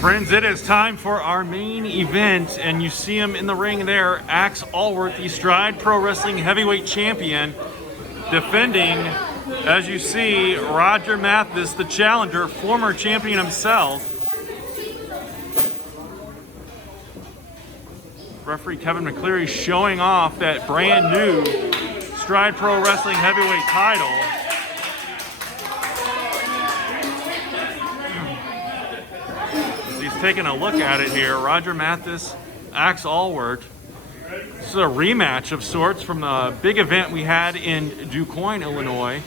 Friends, it is time for our main event, and you see him in the ring there, Axe Allworth, the Stride Pro Wrestling Heavyweight Champion, defending, as you see, Roger Mathis, the challenger, former champion himself. Referee Kevin McCleary showing off that brand new Stride Pro Wrestling Heavyweight title. Taking a look at it here, Roger Mathis, Axe Allworth. This is a rematch of sorts from the big event we had in DuQuoin, Illinois.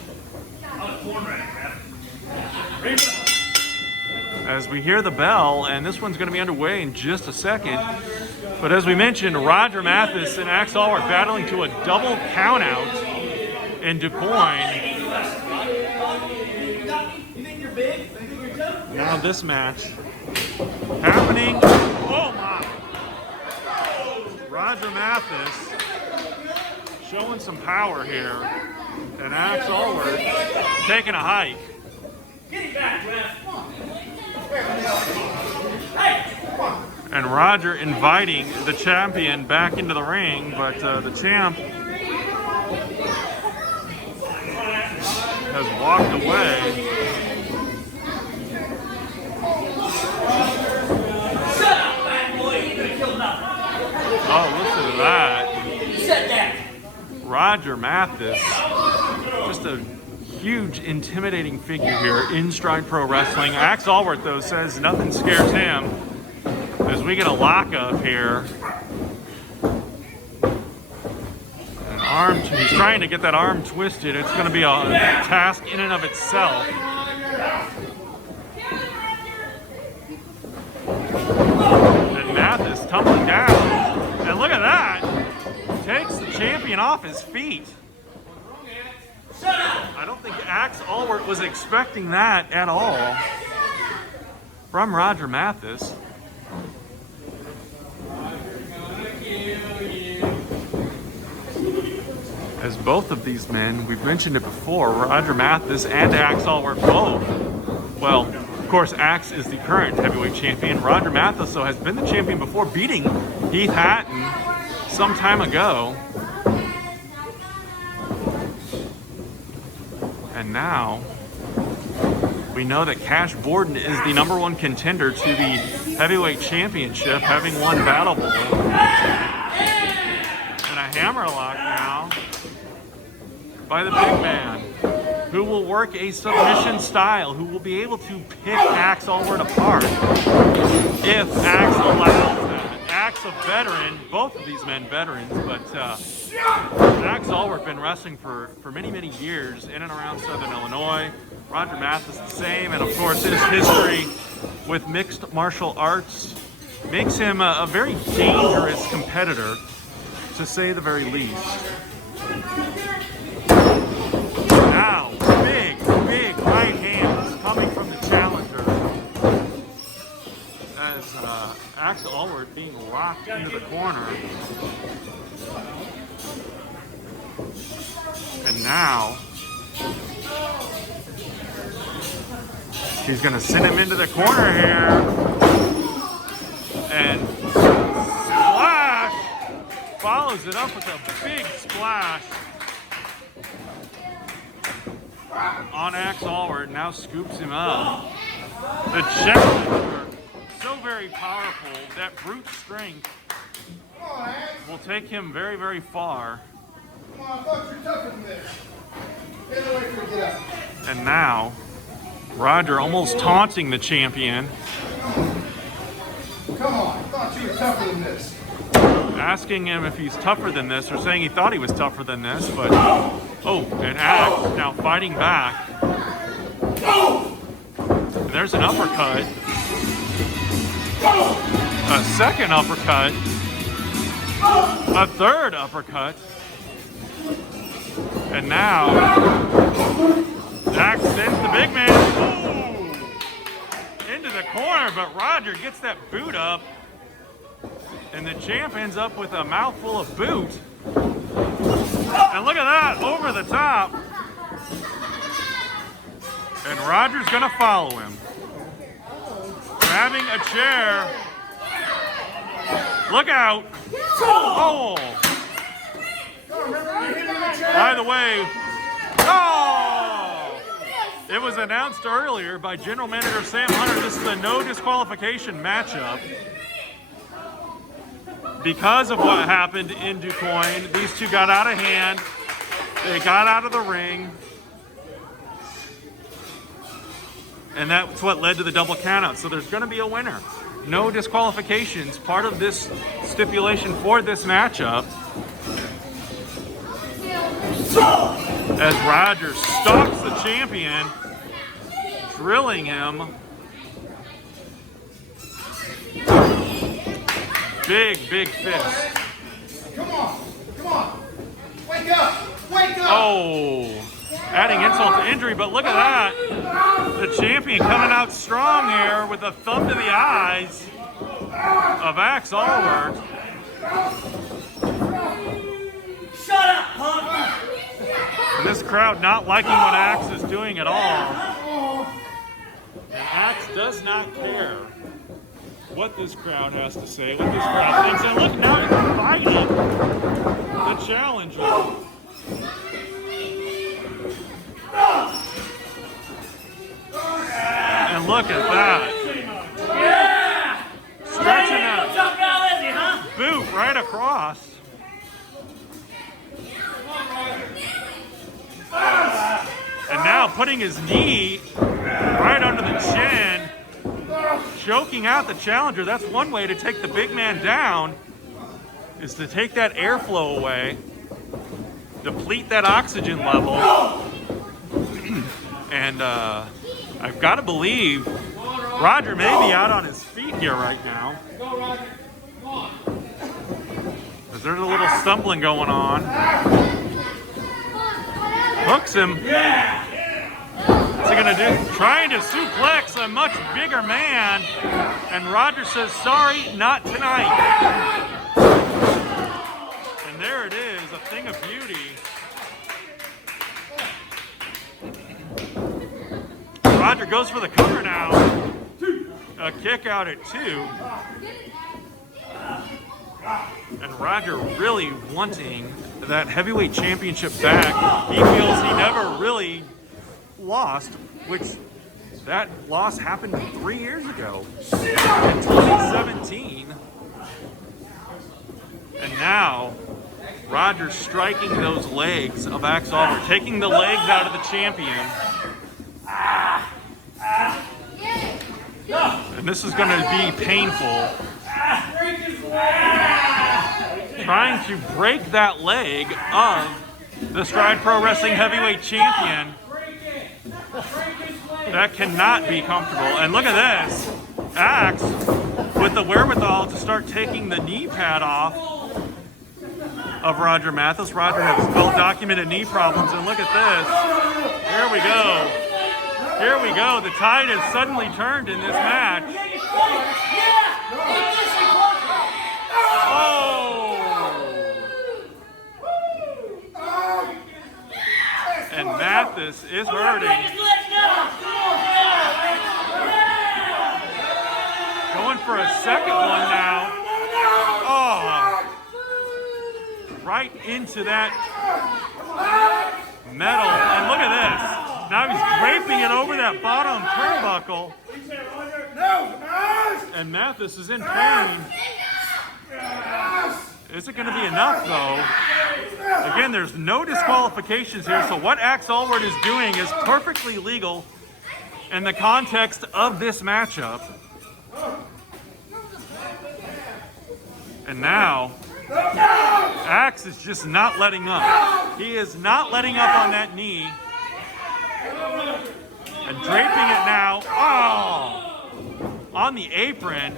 As we hear the bell, and this one's going to be underway in just a second. But as we mentioned, Roger Mathis and Axe Allworth battling to a double countout in DuQuoin. Now this match happening. Oh my! Roger Mathis showing some power here, and Axe Allworth taking a hike. And Roger inviting the champion back into the ring, but the champ has walked away. Oh, listen to that. Roger Mathis, just a huge, intimidating figure here in Stride Pro Wrestling. Axe Allworth, though, says nothing scares him as we get a lockup here. An arm, he's trying to get that arm twisted. It's going to be a task in and of itself. And Mathis tumbling down. And look at that! Takes the champion off his feet. I don't think Axe Allworth was expecting that at all from Roger Mathis. As both of these men, we've mentioned it before, Roger Mathis and Axe Allworth both. Well, of course, Axe is the current heavyweight champion. Roger Mathis, though, has been the champion before, beating Heath Hatton some time ago. And now, we know that Cash Borden is the #1 contender to the heavyweight championship, having won Battle Bowl. And a hammerlock now by the big man, who will work a submission style, who will be able to pick Axe Allworth apart if Axe allows that. Axe, a veteran, both of these men veterans, but Axe Allworth been wrestling for many, many years in and around Southern Illinois. Roger Mathis the same, and of course his history with mixed martial arts makes him a very dangerous competitor, to say the very least. Now, big right hands coming from the challenger as Axe Allworth being locked into the corner. And now, he's going to send him into the corner here. And splash! Follows it up with a big splash on Axe Allworth. Now scoops him up. The challenger, so very powerful, that brute strength will take him very, very far. Come on, I thought you were tougher than this. Get away from me, get up. And now, Roger almost taunting the champion. Come on, I thought you were tougher than this. Asking him if he's tougher than this, or saying he thought he was tougher than this, but oh, and Axe now fighting back. And there's an uppercut. A second uppercut. A third uppercut. And now, Axe sends the big man into the corner, but Roger gets that boot up, and the champ ends up with a mouthful of boot. And look at that, over the top. And Roger's gonna follow him. grabbing a chair. Look out. Oh. By the way, oh! It was announced earlier by General Manager Sam Hunter, this is a no disqualification matchup. Because of what happened in DuQuoin, these two got out of hand. They got out of the ring. And that's what led to the double countout. So there's going to be a winner. No disqualifications, part of this stipulation for this matchup. As Roger stalks the champion, drilling him. Big fist. Come on. Wake up. Oh, adding insult to injury, but look at that. The champion coming out strong here with a thumb to the eyes of Axe Allward. Shut up, punk! And this crowd not liking what Axe is doing at all. And Axe does not care what this crowd has to say, what this crowd thinks. And look, now he's fighting the challenger. And look at that. Yeah! Stretching Hey, out. no tough now, is he, huh? Boot right across. And now putting his knee right under the chin, choking out the challenger. That's one way to take the big man down, is to take that airflow away, deplete that oxygen level. And I've got to believe Roger may be out on his feet here right now. Because there's a little stumbling going on. Hooks him. What's he gonna do? Trying to suplex a much bigger man. And Roger says, sorry, not tonight. And there it is, a thing of beauty. Roger goes for the cover now. A kick out at 2. And Roger really wanting that heavyweight championship back. He feels he never really lost, which that loss happened 3 years ago in 2017. And now Roger's striking those legs of Axe Allward, taking the legs out of the champion. And this is going to be painful. Trying to break that leg of the Stride Pro Wrestling Heavyweight Champion. That cannot be comfortable. And look at this. Axe with the wherewithal to start taking the knee pad off of Roger Mathis. Roger has well-documented knee problems. And look at this. Here we go. Here we go. The tide has suddenly turned in this match. Oh! And Mathis is hurting. Going for a second one now. Oh! Right into that metal. And look at this. Now he's draping it over that bottom turnbuckle. And Mathis is in pain. Is it going to be enough, though? Again, there's no disqualifications here, so what Axe Allward is doing is perfectly legal in the context of this matchup. And now, Axe is just not letting up. He is not letting up on that knee. And draping it now, oh, on the apron.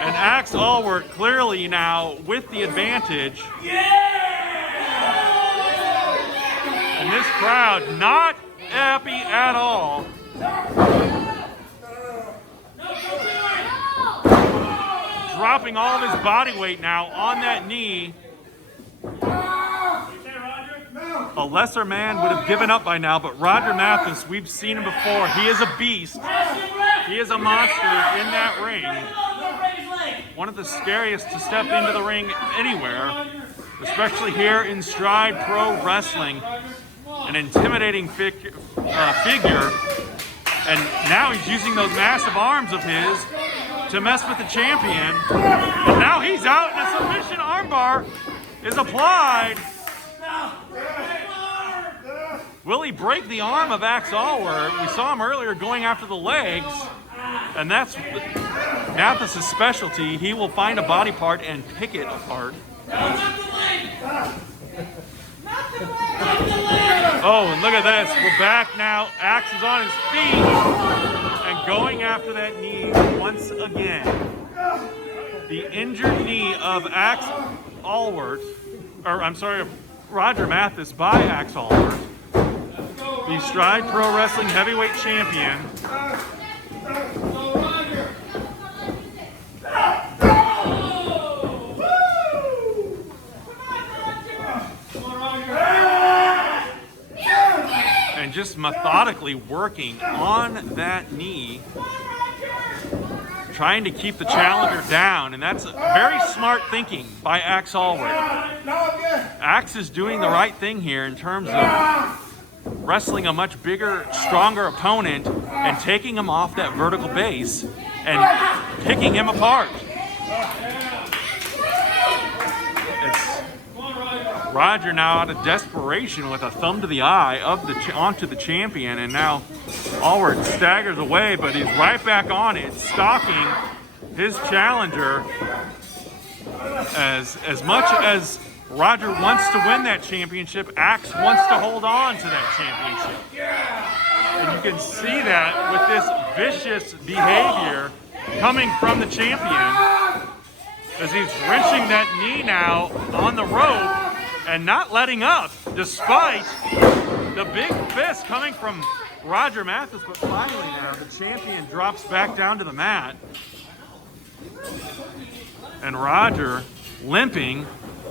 And Axe Allward clearly now with the advantage. And this crowd not happy at all. Dropping all of his body weight now on that knee. A lesser man would have given up by now, but Roger Mathis, we've seen him before. He is a beast. He is a monster in that ring. One of the scariest to step into the ring anywhere, especially here in Stride Pro Wrestling. An intimidating figure. And now he's using those massive arms of his to mess with the champion. And now he's out and a submission armbar is applied. Will he break the arm of Axe Allward? We saw him earlier going after the legs. And that's Mathis' specialty. He will find a body part and pick it apart. Oh, and look at this. We're back now. Axe is on his feet and going after that knee once again. The injured knee of Axe Allward, or I'm sorry, of Roger Mathis by Axe Allward, the Stride Pro Wrestling Heavyweight Champion. And just methodically working on that knee, trying to keep the challenger down, and that's very smart thinking by Axe Allward. Axe is doing the right thing here in terms of wrestling a much bigger, stronger opponent and taking him off that vertical base and picking him apart. It's Roger now out of desperation with a thumb to the eye of onto the champion, and now Allward staggers away, but he's right back on it, stalking his challenger. As much as Roger wants to win that championship, Axe wants to hold on to that championship. And you can see that with this vicious behavior coming from the champion, as he's wrenching that knee now on the rope and not letting up, despite the big fist coming from Roger Mathis. But finally now, the champion drops back down to the mat. And Roger limping,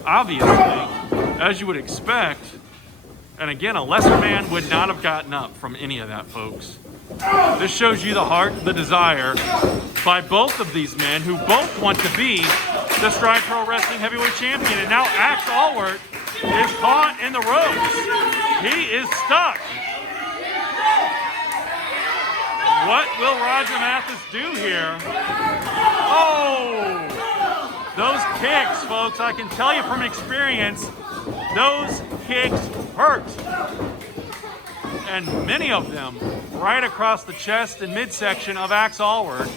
obviously, as you would expect. And again, a lesser man would not have gotten up from any of that, folks. This shows you the heart and the desire by both of these men, who both want to be the Stride Pro Wrestling Heavyweight Champion. And now Axe Allward is caught in the ropes. He is stuck. What will Roger Mathis do here? Oh! Those kicks, folks, I can tell you from experience, those kicks hurt. And many of them right across the chest and midsection of Axe Allward.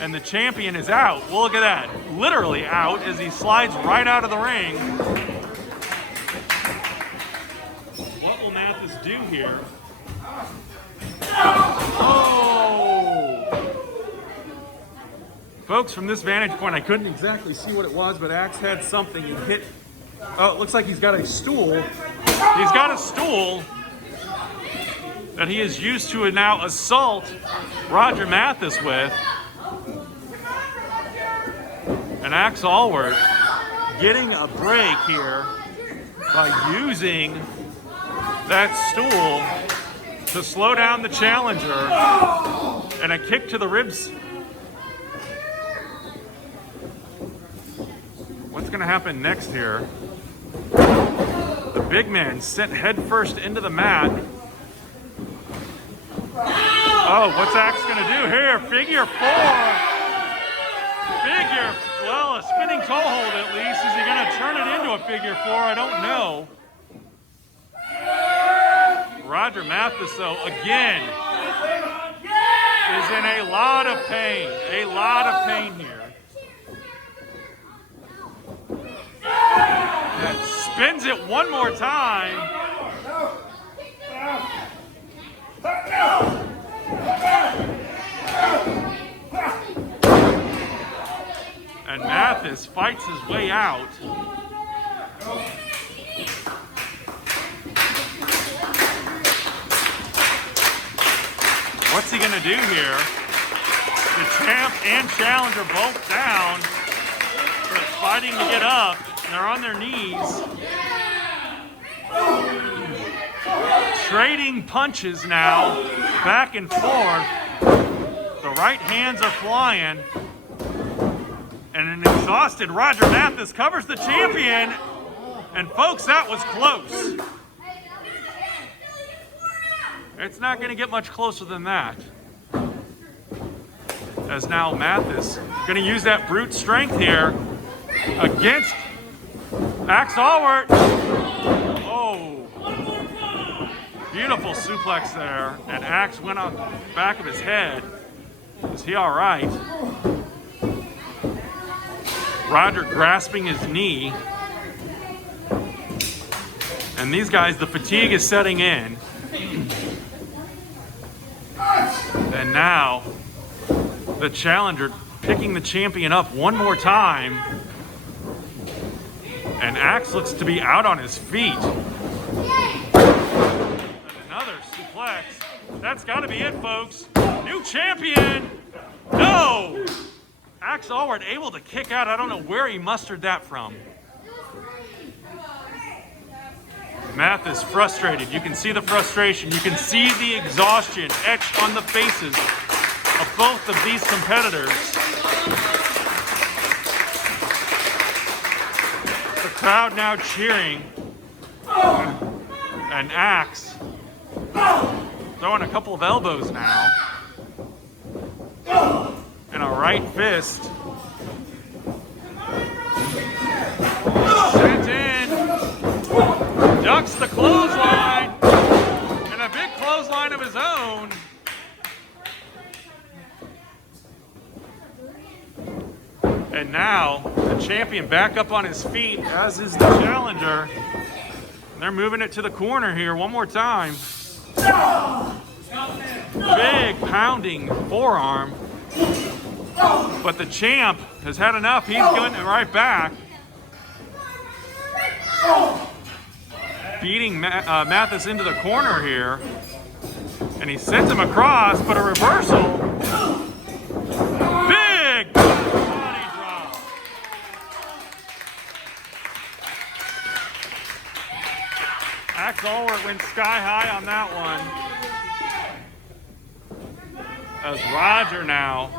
And the champion is out. Well, look at that. Literally out as he slides right out of the ring. What will Mathis do here? Oh! Folks, from this vantage point, I couldn't exactly see what it was, but Axe had something. He hit. Oh, it looks like he's got a stool. He's got a stool that he is used to now assault Roger Mathis with. And Axe Allward getting a break here by using that stool to slow down the challenger, and a kick to the ribs. What's going to happen next here? The big man sent headfirst into the mat. Oh, what's Axe going to do here? Figure four. Well, a spinning toe hold at least. Is he going to turn it into a figure four? I don't know. Roger Mathis, though, again, is in a lot of pain. A lot of pain here. And spins it one more time. And Mathis fights his way out. What's he gonna do here? The champ and challenger both down. They're fighting to get up. They're on their knees. trading punches now, back and forth. The right hands are flying. And an exhausted Roger Mathis covers the champion. And folks, that was close. It's not going to get much closer than that. As now Mathis going to use that brute strength here against Axe Allward. Oh, beautiful suplex there. And Axe went on the back of his head. Is he all right? Roger grasping his knee. And these guys, the fatigue is setting in. And now, the challenger picking the champion up one more time. And Axe looks to be out on his feet. Another suplex. That's got to be it, folks. New champion. No! Axe Allward able to kick out. I don't know where he mustered that from. Mathis frustrated. You can see the frustration. You can see the exhaustion etched on the faces of both of these competitors. The crowd now cheering. And Axe throwing a couple of elbows now. And a right fist. Sent in. Ducks the clothesline. And a big clothesline of his own. And now the champion back up on his feet, as is the challenger. And they're moving it to the corner here one more time. Big pounding forearm. But the champ has had enough. He's going right back. Beating Mathis into the corner here. And he sends him across, but a reversal. Big body drop. Axe Allward went sky high on that one. As Roger now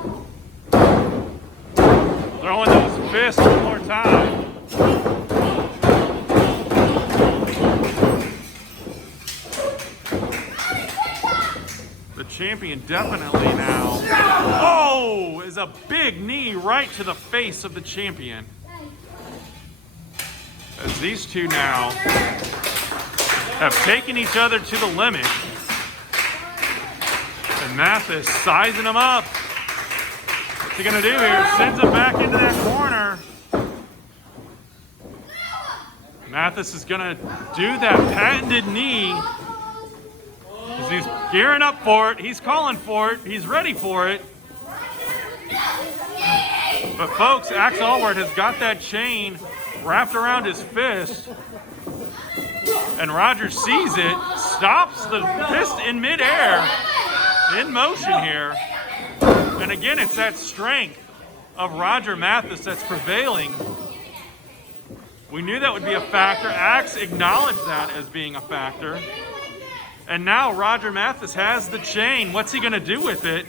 throwing those fists one more time. The champion definitely now. Oh, is a big knee right to the face of the champion. As these two now have taken each other to the limit. And Mathis sizing him up. What's he gonna do here? Sends him back into that corner. Mathis is gonna do that patented knee. As he's gearing up for it. He's calling for it. He's ready for it. But folks, Axe Allward has got that chain wrapped around his fist. And Roger sees it, stops the fist in midair, in motion here. And again, it's that strength of Roger Mathis that's prevailing. We knew that would be a factor. Axe acknowledged that as being a factor. And now Roger Mathis has the chain. What's he going to do with it?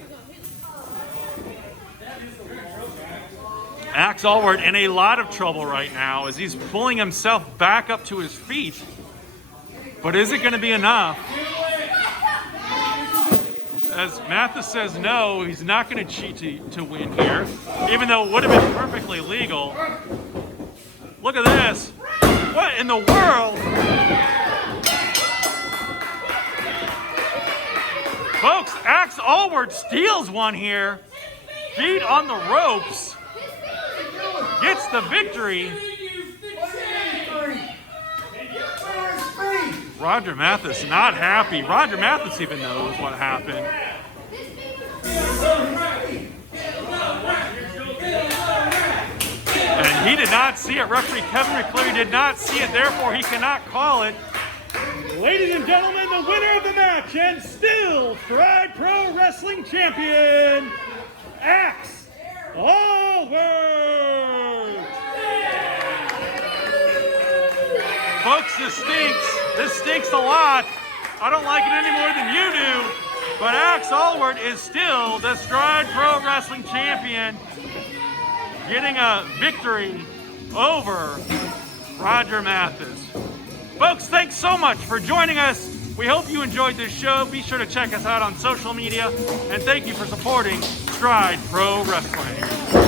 Axe Allward in a lot of trouble right now as he's pulling himself back up to his feet. But is it going to be enough? As Mathis says no, he's not going to cheat to win here, even though it would have been perfectly legal. Look at this. What in the world? Folks, Axe Allward steals one here. Feet on the ropes. Gets the victory. Roger Mathis not happy. Roger Mathis even knows what happened. And he did not see it. Referee Kevin McCleary did not see it. Therefore, he cannot call it. Ladies and gentlemen, the winner of the match and still Stride Pro Wrestling Champion, Axe Allward. Folks, this stinks. This stinks a lot. I don't like it any more than you do, but Axe Allward is still the Stride Pro Wrestling Champion, getting a victory over Roger Mathis. Folks, thanks so much for joining us. We hope you enjoyed this show. Be sure to check us out on social media, and thank you for supporting Stride Pro Wrestling.